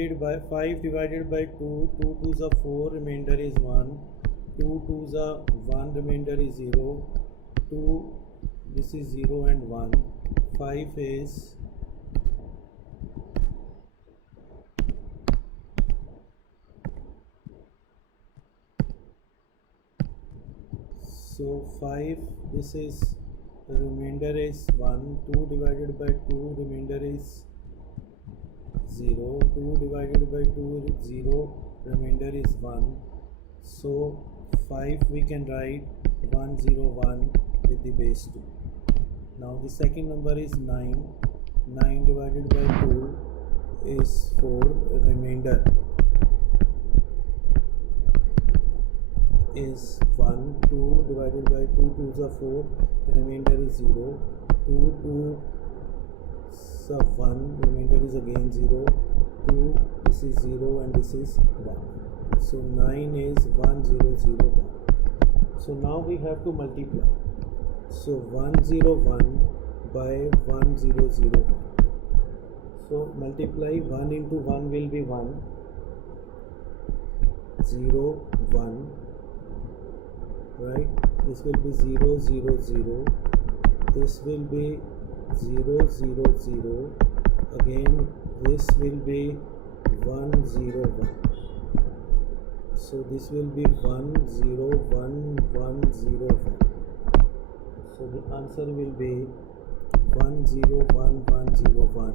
divided by 5 divided by 2, 2 2s are 4, remainder is 1, 2 2s are 1, remainder is 0, 2, this is 0 and 1, 5 is so 5, this is the remainder is 1, 2 divided by 2, remainder is 0, 2 divided by 2 is 0, remainder is 1. So 5 we can write 101 with the base 2. Now the second number is 9, 9 divided by 2 is 4, remainder is 1, 2 divided by 2, 2s are 4, remainder is 0, 2 2s are 1, remainder is again 0, 2, this is 0 and this is 1. So 9 is 1001. So now we have to multiply. So 101 by 1001. So multiply 1 into 1 will be 1, 0 1. Right, this will be 0 0 0, this will be 0 0 0, again this will be 1 0 1. So this will be 1 0 1 1 0 1. So the answer will be 1 0 1 1 0 1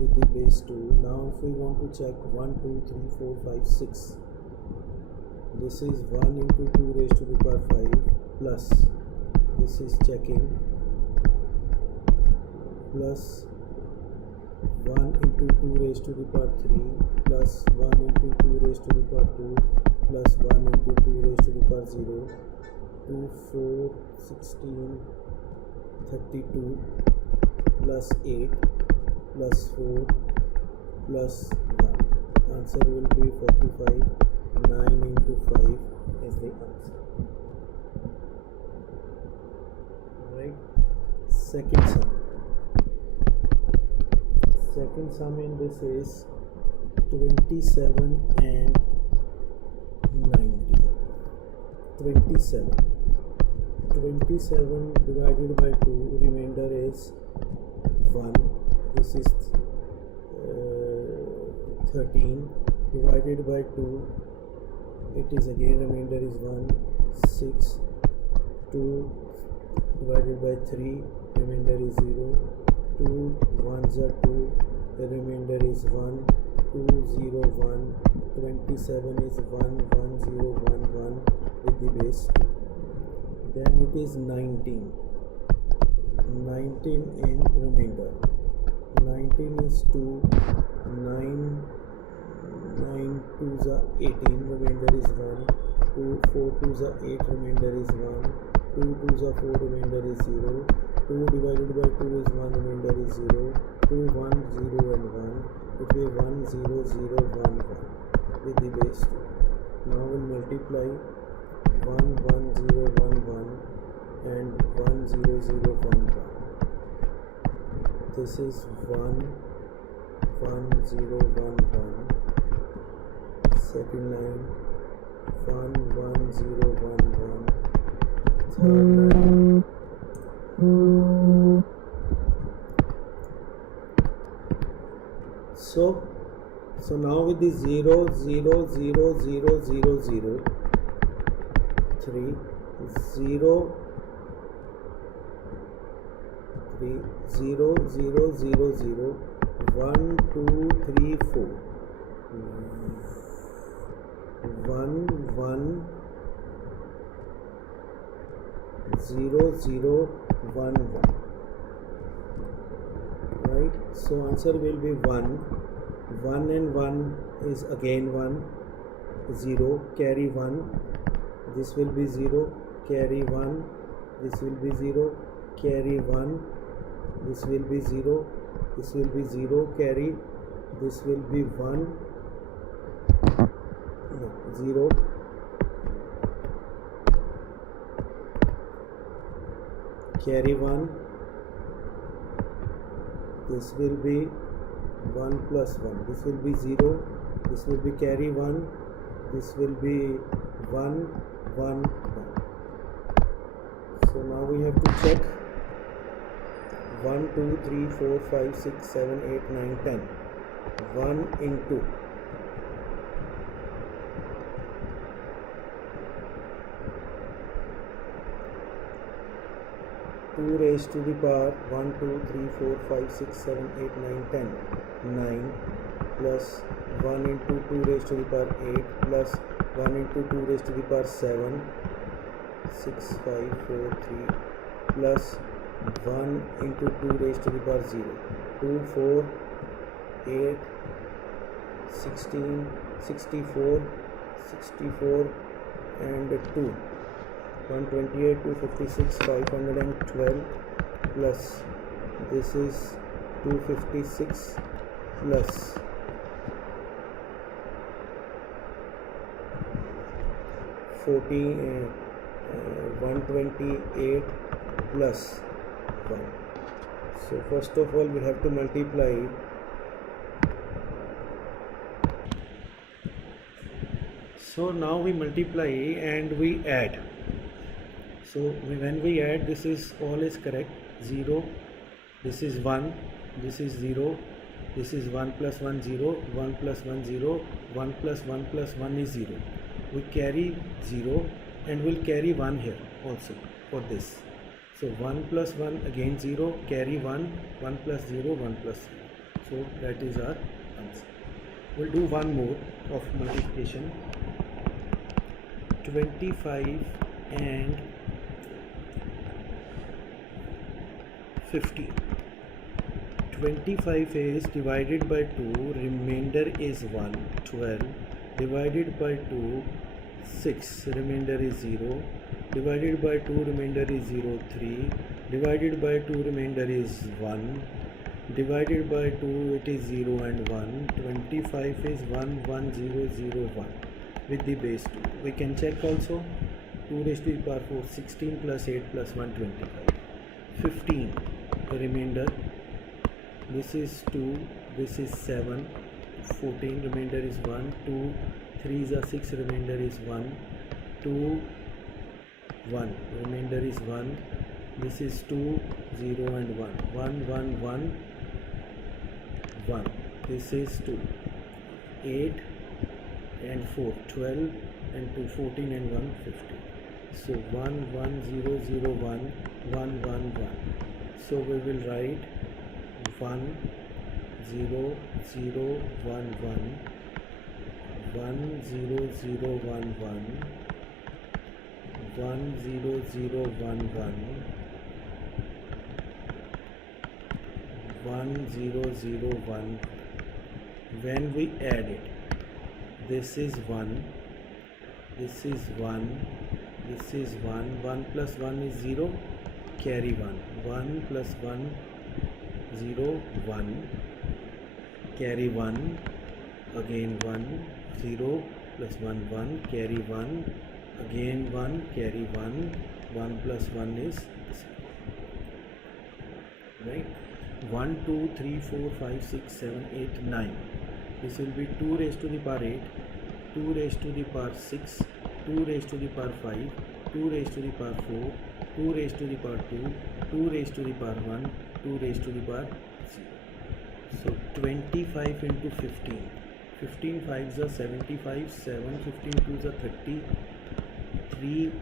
with the base 2. Now if we want to check 1 2 3 4 5 6, this is 1 into 2 raised to the power 5 plus, this is checking, plus 1 into 2 raised to the power 3 plus 1 into 2 raised to the power 2 plus 1 into 2 raised to the power 0, 2 4 16 32 plus 8 plus 4 plus 1. Answer will be 45. 9 into 5 is the answer. Right. Second sum in this is 27 and 19. 27 divided by 2, remainder is 1, this is 13 divided by 2, it is again remainder is 1, 6, 2 divided by 3, remainder is 0, 2 1s are 2, the remainder is 1, 2 0 1, 27 is 1 1 0 1 1 with the base 2. Then it is 19 in remainder, 19 is 2, 9 9 2s are 18, remainder is 1, 2 4 2s are 8, remainder is 1, 2 2s are 4, remainder is 0, 2 divided by 2 is 1, remainder is 0, 2 1 0 and 1, it will be 1 0 0 1 1 with the base 2. Now we'll multiply 1 1 0 1 1 and 1 0 0 1 1. This is 1 1 0 1 1. Second line 1 1 0 1 1. Third line so now with the 0 0 0 0 0 0 3 0 3 0 0 0 0 1 2 3 4 1 1 0 0 1 1. Right, so answer will be 1 1 and 1 is again 1, 0 carry 1, this will be 0 carry 1, this will be 0 carry 1, this will be 0, this will be 0 carry, this will be 1 0 carry 1, this will be 1 plus 1, this will be 0 this will be carry 1, this will be 1 1 1. So now we have to check 1 2 3 4 5 6 7 8 9 10. 1 into 2 raised to the power 1 2 3 4 5 6 7 8 9 10. 9 plus 1 into 2 raised to the power 8 plus 1 into 2 raised to the power 7. 6 5 4 3 plus 1 into 2 raised to the power 0. 2 4 8 16 64 64 and 2. 128, 256, 512 plus this is 256 plus 128 plus 1. So first of all we have to multiply so now we multiply and we add. So when we add, this is all is correct. 0, this is 1, this is 0, this is 1 plus 1 0, 1 plus 1 0, 1 plus 1 plus 1 is 0. We carry 0 and we'll carry 1 here also for this. So 1 plus 1 again 0, carry 1, 1 plus 0, 1 plus 0. So that is our answer. We'll do one more of multiplication. 25 and 50. 25 is divided by 2, remainder is 1, 12, divided by 2, 6, remainder is 0, divided by 2, remainder is 0, 3, divided by 2, remainder is 1, divided by 2, it is 0 and 1, 25 is 1, 1, 0, 0, 1 with the base 2. We can check also, 2 raised to the power 4, 16 plus 8 plus 1, 25. 15, the remainder, this is 2, this is 7, 14, remainder is 1, 2, 3 is a 6, remainder is 1, 2, 1, remainder is 1, this is 2, 0 and 1, 1, 1, 1, 1, this is 2, 8 and 4, 12 and 2, 14 and 1, 15. So 1, 1, 0, 0, 1, 1, 1, 1. So we will write 1, 0, 0, 1, 1, 1, 0, 0, 1, 1, 1, 0, 0, 1, 1, 1, 0, 0, 1. When we add it, this is 1, this is 1, this is 1, 1 plus 1 is 0, carry 1, 1 plus 1, 0, 1, carry 1, again 1, 0 plus 1, 1, carry 1, again 1, carry 1, 1 plus 1 is 0, right? 1, 2, 3, 4, 5, 6, 7, 8, 9. This will be 2 raised to the power 8, 2 raised to the power 6, 2 raised to the power 5, 2 raised to the power 4, 2 raised to the power 2, 2 raised to the power 1, 2 raised to the power 0. So 25 into 15. 15 5s are 75, 7, 15 2s are 30, 3,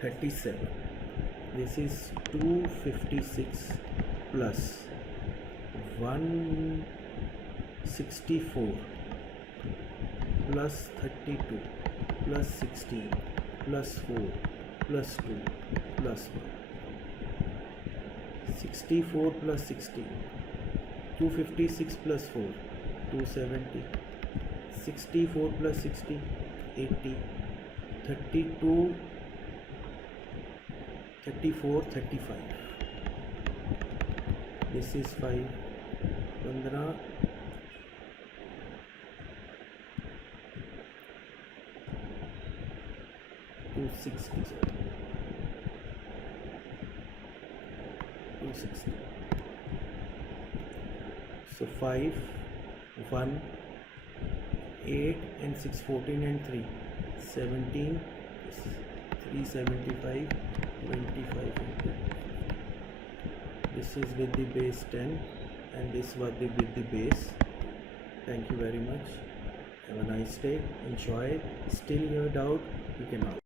37. This is 256 plus 164 plus 32 plus 16 plus 4 plus 2 plus 1. 64 plus 16, 256 plus 4, 270, 64 plus 60, 80, 32, 34, 35. This is 5, 15, 260. 260. So 5, 1, 8 and 6, 14 and 3, 17, 375, 25 and 2. This is with the base 10 and this was with the base. Thank you very much. Have a nice day. Enjoy. Still you have doubt, you can ask.